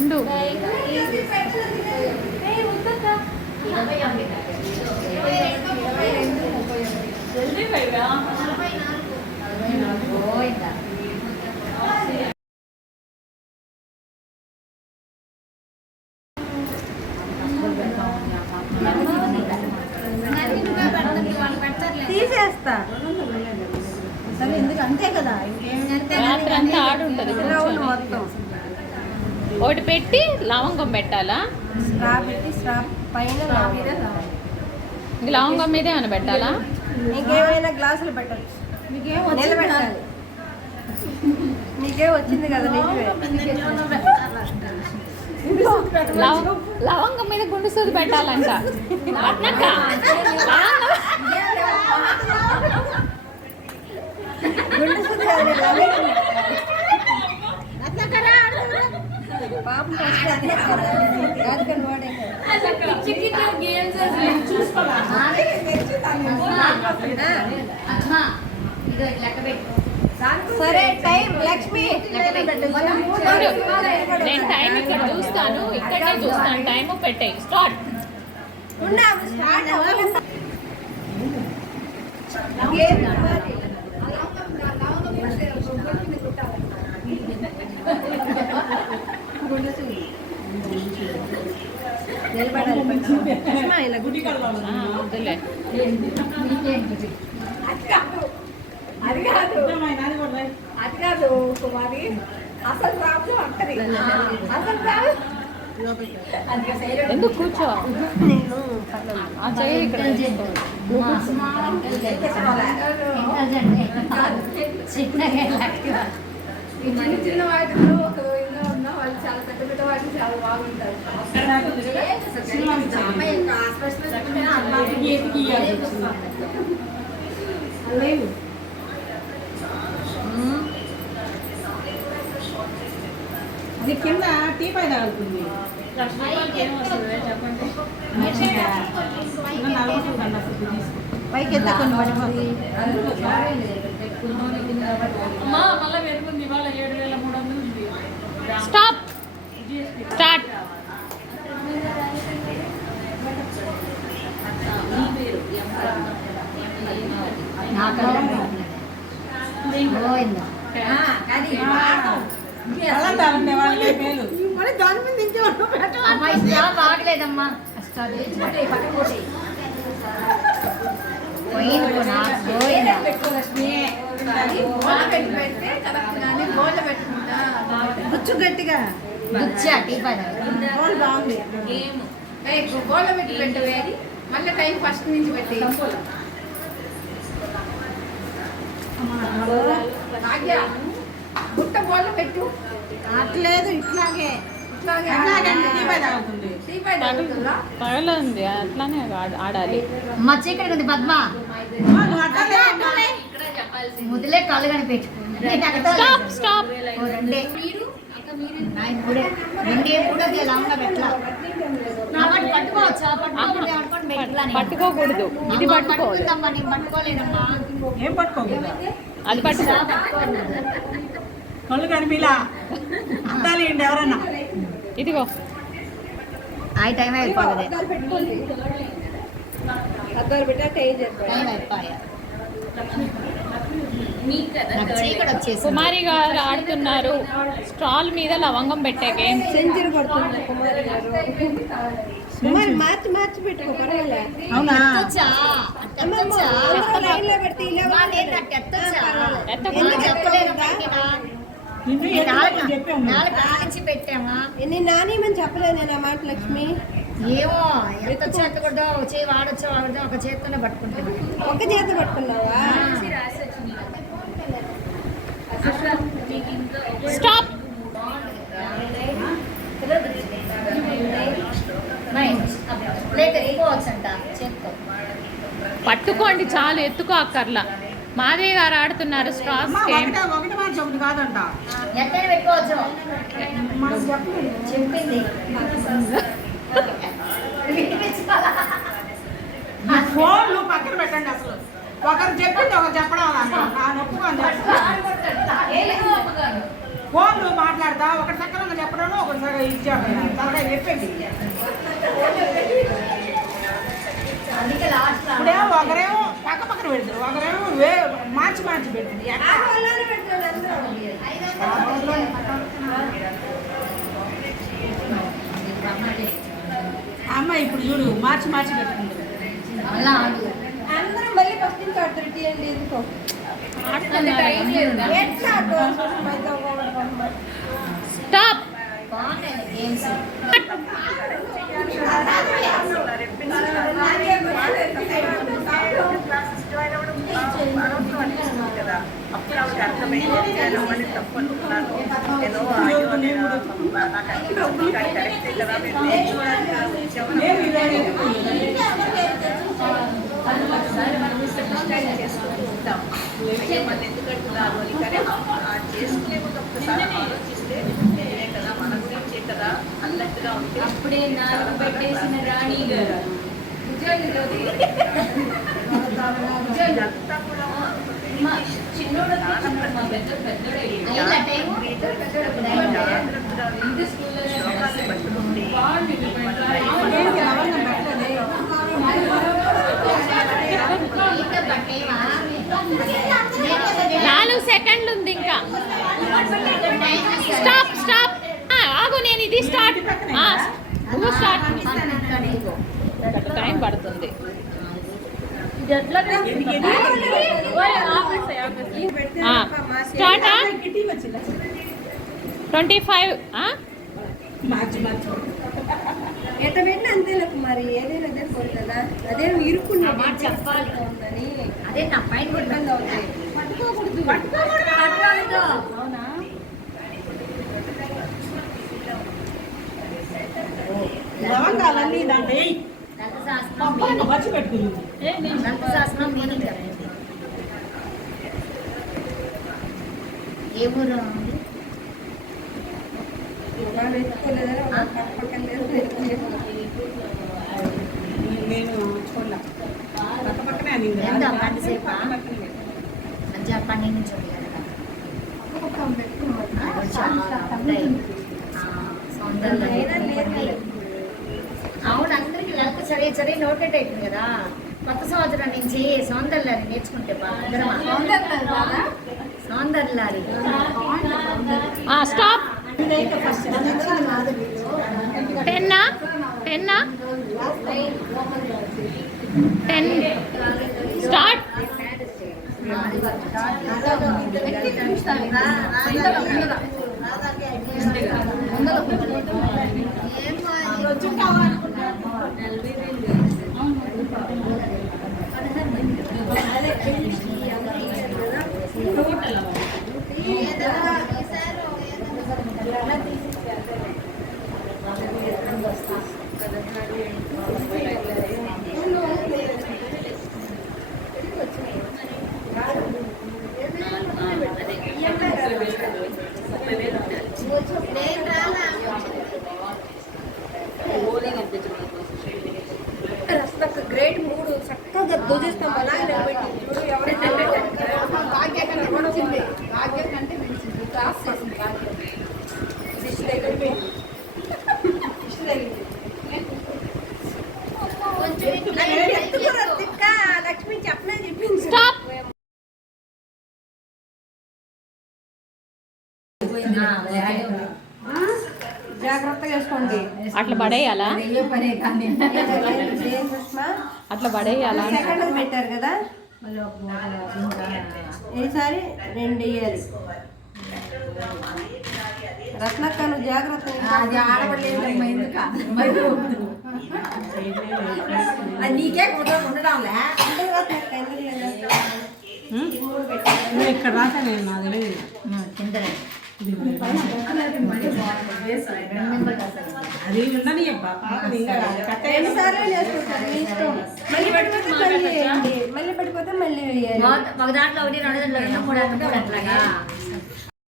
ఉండు. తీసేస్తా అసలు ఎందుకు అంతే కదా రాత్రి అంతా ఆడు ఉంటుంది మొత్తం ఒకటి పెట్టి లవంగం పెట్టాలా? స్ట్రా పెట్టి స్ట్రా పైన లవంగం మీదే అని పెట్టాలా? ఇంకేమైనా గ్లాసులు పెట్టచ్చు. నిలబెట్టాలి. నీకేం వచ్చింది కదా లవంగం మీద గుండు సూది పెట్టాలంట. గుండు సూది పాపం సరే టైం లక్ష్మి నేను టైం ఇక్కడ చూస్తాను, ఇక్కడే చూస్తాను. టైం పెట్టే స్టార్ట్. వద్దులే. అది కాదు కుమారి, అసలు ప్రాబ్లం అంటది. ఎందుకు కూర్చో, ఆ చెయ్యి ఇక్కడ చిన్న చిన్న వాటిలో ఒక ఇల్లు ఉన్నా వాళ్ళు చాలా పెద్ద పెద్ద వాటికి చాలా బాగుంటారు. అది కింద టీ పై తాగుతుంది. పైకి ఎత్తుకొని పడిపోతుంది. స్టాప్. స్టార్ట్. బాగలేదమ్మా. గుచ్చు గట్టిగా బాగుంది. గోళ్ళ పెట్టి పెట్టవేది మళ్ళీ టైం ఫస్ట్ నుంచి పెట్టి గుట్ట గోళ్ళ పెట్టు. అట్లేదు ఇట్లాగే పగలంది, అట్లానే ఆడాలి. మా చీకటి ఉంది పద్మ ముదిలే కళ్ళు కనిపెట్టుకుంటే పట్టుకోకూడదు. ఇది పట్టుకోలేదమ్మా, నేను పట్టుకోలేదమ్మా. ఏం పట్టుకోకూడదు? అది పట్టుకో. కళ్ళు కనిపిలా అంతాలి ఎవరన్నా. ఇదిగో ఆ టైం అయిపోతుంది. కుమారి గారు ఆడుతున్నారు. స్టాల్ మీద లవంగం పెట్టే గేమ్. సెంచరీ కొడుతుంది కుమారి గారు. కుమారి మార్చి మార్చి పెట్టుకో పర్వాలే. అవునా? పెట్టామా నేను నానేమని చెప్పలేదు నేను ఆ మాట లక్ష్మి. ఏమో ఎంత చేత కూడా ఒక చేయి వాడొచ్చా వాడదా, ఒక చేత్తోనే పట్టుకుంటుంది. ఒక చేత పట్టుకున్నావా? స్టాప్. పట్టుకోండి చాలు, ఎత్తుకో అక్కర్లా. మాధవి గారు ఆడుతున్నారు స్ట్రాస్ గేమ్. ఒకటి మాట చెబుతుంది కాదంట. ఎక్కడ పెట్టుకోవచ్చు చెప్పింది. ఫోన్ పక్కన పెట్టండి. అసలు ఒకరు చెప్పింది ఒకరు చెప్పడం ఫోన్లు మాట్లాడతా ఒకటి చక్కర సగం చెప్పడం ఒకటి సగం ఇచ్చాడు తలకాయ చెప్పండి అందుకే లాస్ట్ ఇప్పుడేమో ఒకరేమో పక్క పక్కన పెడతారు ఒకరేమో మార్చి మార్చి పెడుతుంది ఎట్లా? అమ్మ ఇప్పుడు చూడు మార్చి మార్చి పెట్టుకుంటారు అలా ఆడు. అందరం మళ్ళీ ఫస్ట్ నుంచి ఆడుతారు తీయండి ఎందుకో ఎట్లా స్టాప్. బాగున్నాయి గేమ్స్. అప్పుడు ఆవిడకి అర్థమైంది నేను మళ్ళీ తప్పు అనుకున్నాను ఏదో కరెక్టే కదా మేము చేసుకుంటూ ఉంటాం మళ్ళీ ఎందుకు అంటున్నారు అని కానీ చేసుకునే ముందు ఒక్కసారి ఆలోచిస్తే నేనే కదా మన గురించే కదా అన్నట్టుగా ఉంటే అప్పుడే నాకు పెట్టేసిన రాణి గారు ఇదంతా కూడా చిన్నోడు అయ్యిందా టైము? ఇంకా పట్టేవా? 4 సెకండ్లు ఉంది ఇంకా. Stop stop. ఆగు, నేను ఇది స్టార్ట్. నువ్వు స్టార్ట్. టైం పడుతుంది. స్టార్టా? 25. మార్చి మార్చి ఎట్ట పెట్టిన అంతేలకు మరి ఏదైనా అదే పోరు కదా అదే ఇరుక్కున్నా మాట చెప్పాలి. ఉందని అదే నా పైన కూడా ఇబ్బంది అవుతాయి పట్టుకోకూడదు. అవునా? లవంగాలన్నీ దాంట్లో వేయి. దంతశాస్త్రం పప్పు వచ్చి పెట్టుకుంది దంతశాస్త్రం మీనింగ్ కదా. ఏ ఊరు ఉంది? వాళ్ళు ఎత్తుకోలేదా పక్కన లేదు నేను చూడలే పక్క పక్కనే అనింది ఎంత గంటసేపా? మధ్య 12 నుంచి ఉంది కదా. చాలా ఉంటాయి. సౌందర్యం అవును, అందరికి లెక్క సరే నోటెట్ అవుతుంది కదా. కొత్త సంవత్సరం నుంచి సౌందర్యాన్ని నేర్చుకుంటే అందరం సౌందర్యారి స్టాప్. 10 స్టార్ట్. గ్రేడ్ 3 చక్కగా దోజేస్తాం అలాగే నిలబెట్టి ఇప్పుడు ఎవరైతే భాగ్య కంటే మించింది భాగ్య కంటే మించింది క్లాస్ చేసింది దిష్టి తగిలింది లక్ష్మి చెప్పనే చెప్పింది స్టాప్. జాగ్రత్తగా వేసుకోండి అట్లా పడేయాలా? అట్లా పడేయాలా? సెకండ్ పెట్టారు కదా ఈసారి 2 వేయాలి. రత్నక్క నువ్వు జాగ్రత్తగా ఆడపడలేదు నీకే ఉండడంలే ఇక్కడ రాసా నేను నాకు తెలియదు కింద అది ఉండని ఎన్నిసార్లు చేసుకుంటారు మీ ఇష్టం. మళ్ళీ పడిపోతే మళ్ళీ వేయండి మళ్ళీ పడిపోతే మళ్ళీ వేయాలి ఒక దాంట్లో 1 2 దాంట్లో 2 3 అట్లాగా